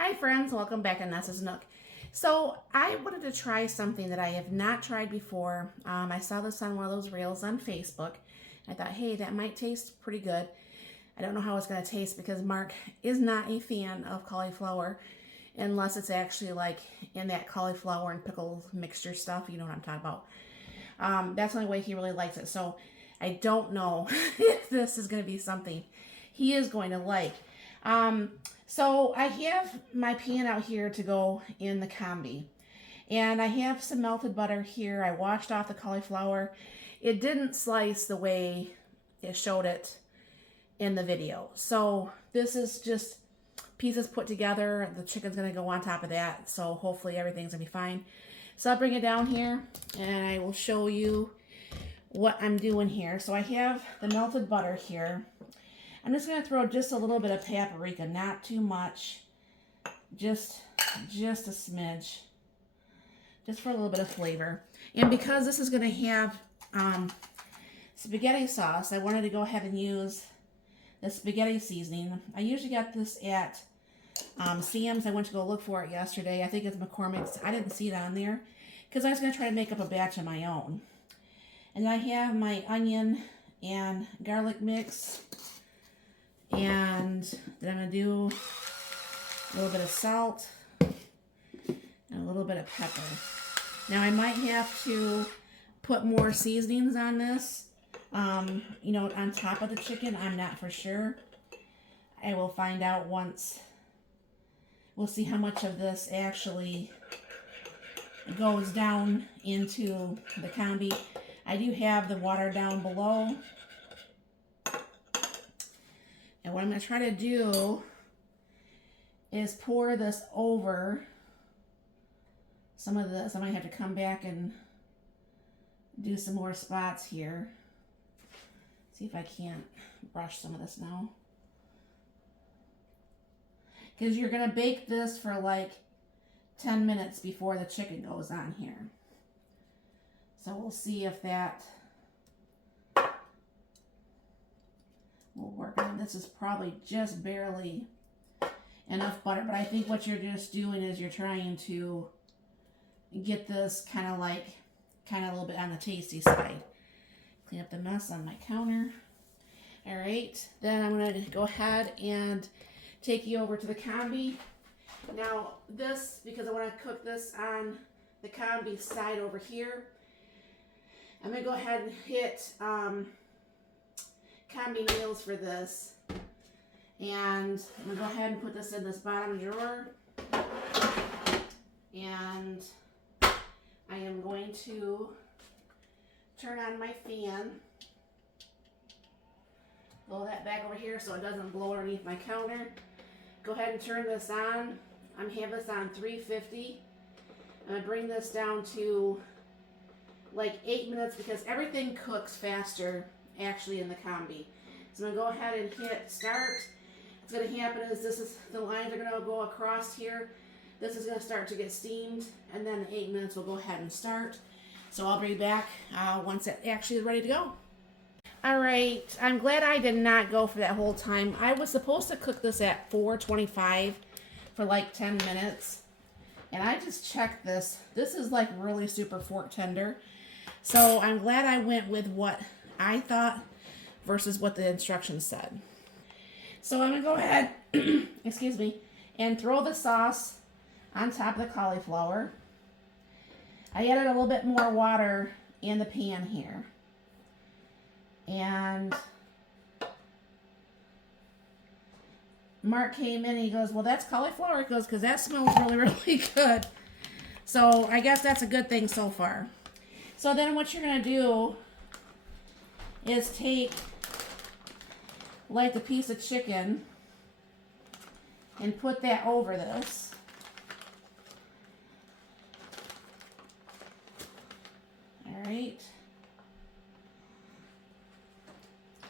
Hi friends, welcome back to Nessa's Nook. So I wanted to try something that I have not tried before. I saw this on one of those reels on Facebook. I thought, hey, that might taste pretty good. I don't know how it's going to taste because Mark is not a fan of cauliflower unless it's actually like in that cauliflower and pickle mixture stuff. You know what I'm talking about. That's the only way he really likes it. So I don't know if this is going to be something he is going to like. So I have my pan out here to go in the combi. And I have some melted butter here. I washed off the cauliflower. It didn't slice the way it showed it in the video. So this is just pieces put together. The chicken's going to go on top of that. So hopefully everything's going to be fine. So I'll bring it down here and I will show you what I'm doing here. So I have the melted butter here. I'm just going to throw just a little bit of paprika, not too much, just a smidge, just for a little bit of flavor. And because this is going to have spaghetti sauce, I wanted to go ahead and use the spaghetti seasoning. I usually got this at Sam's. I went to go look for it yesterday. I think it's McCormick's. I didn't see it on there because I was going to try to make up a batch of my own. And I have my onion and garlic mix. And then I'm going to do a little bit of salt and a little bit of pepper. Now I might have to put more seasonings on this, you know, on top of the chicken. I'm not for sure. I will find out once. We'll see how much of this actually goes down into the combi. I do have the water down below. And what I'm going to try to do is pour this over some of this. I might have to come back and do some more spots here. See if I can't brush some of this now. Because you're going to bake this for like 10 minutes before the chicken goes on here. So we'll see if that will work. And this is probably just barely enough butter, but I think what you're just doing is you're trying to get this kind of a little bit on the tasty side. Clean up the mess on my counter. All right, then I'm going to go ahead and take you over to the combi. Now this, because I want to cook this on the combi side over here, I'm going to go ahead and hit combi nails for this, and I'm going to go ahead and put this in this bottom drawer, and I am going to turn on my fan, blow that back over here so it doesn't blow underneath my counter. Go ahead and turn this on. I'm having this on 350. I'm going to bring this down to like 8 minutes because everything cooks faster actually in the combi. So I'm going to go ahead and hit start. What's going to happen is the lines are going to go across here. This is going to start to get steamed, and then 8 minutes will go ahead and start. So I'll bring you back once it actually is ready to go. All right, I'm glad I did not go for that whole time. I was supposed to cook this at 425 for like 10 minutes. And I just checked this. This is like really super fork tender. So I'm glad I went with what I thought versus what the instructions said. So I'm going to go ahead, excuse me, and throw the sauce on top of the cauliflower. I added a little bit more water in the pan here. And Mark came in and he goes, well, that's cauliflower. He goes, because that smells really, really good. So I guess that's a good thing so far. So then what you're going to do is take like a piece of chicken and put that over this. All right.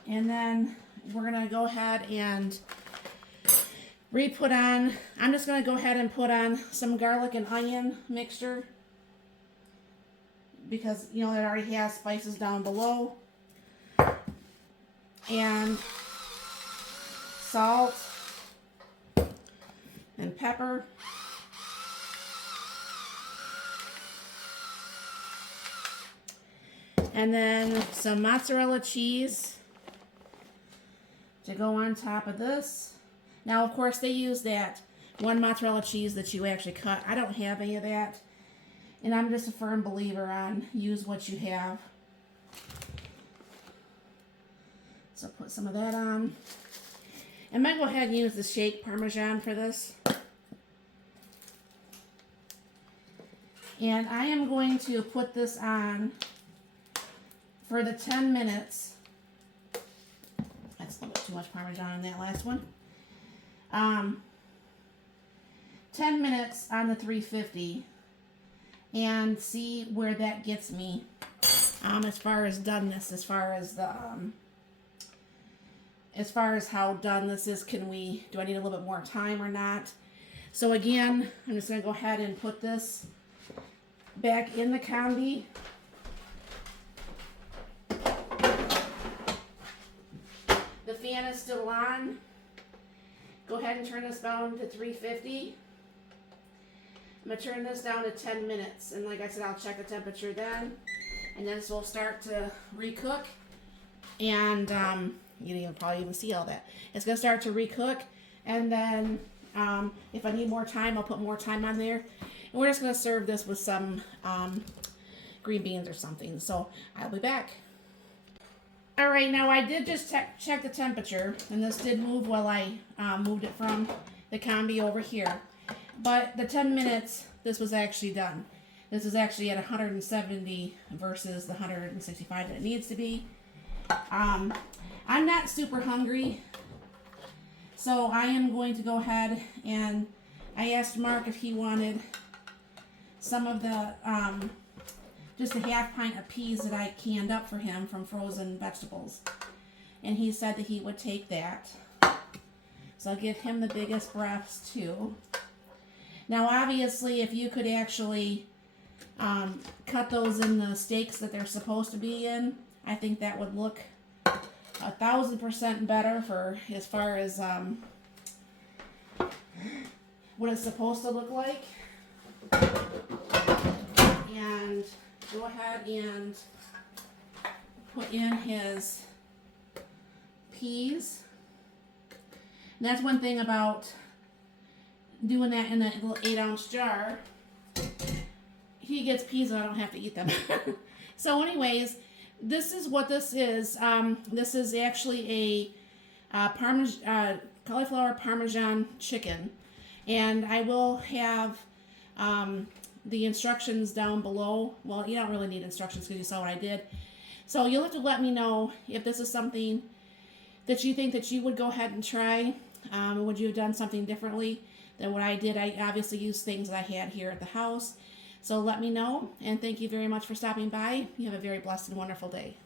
And then we're going to go ahead and re-put on, I'm just going to go ahead and put on some garlic and onion mixture because, you know, it already has spices down below. And salt and pepper. And then some mozzarella cheese to go on top of this. Now, of course, they use that one mozzarella cheese that you actually cut. I don't have any of that. And I'm just a firm believer on use what you have. So put some of that on. I'm going to go ahead and use the shake Parmesan for this. And I am going to put this on for the 10 minutes. That's a little bit too much Parmesan on that last one. 10 minutes on the 350 and see where that gets me as far as doneness, as far as how done this is. Do I need a little bit more time or not? So again, I'm just going to go ahead and put this back in the combi. The fan is still on. Go ahead and turn this down to 350. I'm going to turn this down to 10 minutes. And like I said, I'll check the temperature then. And then this will start to recook. And you can probably even see all that. It's going to start to recook. And then if I need more time, I'll put more time on there. And we're just going to serve this with some green beans or something. So I'll be back. All right, now I did just check the temperature, and this did move while I moved it from the combi over here. But the 10 minutes, this was actually done. This is actually at 170 versus the 165 that it needs to be. I'm not super hungry, so I am going to go ahead and I asked Mark if he wanted some of the just a half pint of peas that I canned up for him from frozen vegetables. And he said that he would take that. So I'll give him the biggest breaths too. Now obviously if you could actually cut those in the steaks that they're supposed to be in, I think that would look 1,000% better for as far as what it's supposed to look like. And go ahead and put in his peas. And that's one thing about doing that in a little 8-ounce jar. He gets peas and I don't have to eat them. So anyways, this is what this is. This is actually a cauliflower Parmesan chicken. And I will have the instructions down below. Well, you don't really need instructions because you saw what I did. So you'll have to let me know if this is something that you think that you would go ahead and try. Would you have done something differently than what I did? I obviously used things that I had here at the house. So let me know, and thank you very much for stopping by. You have a very blessed and wonderful day.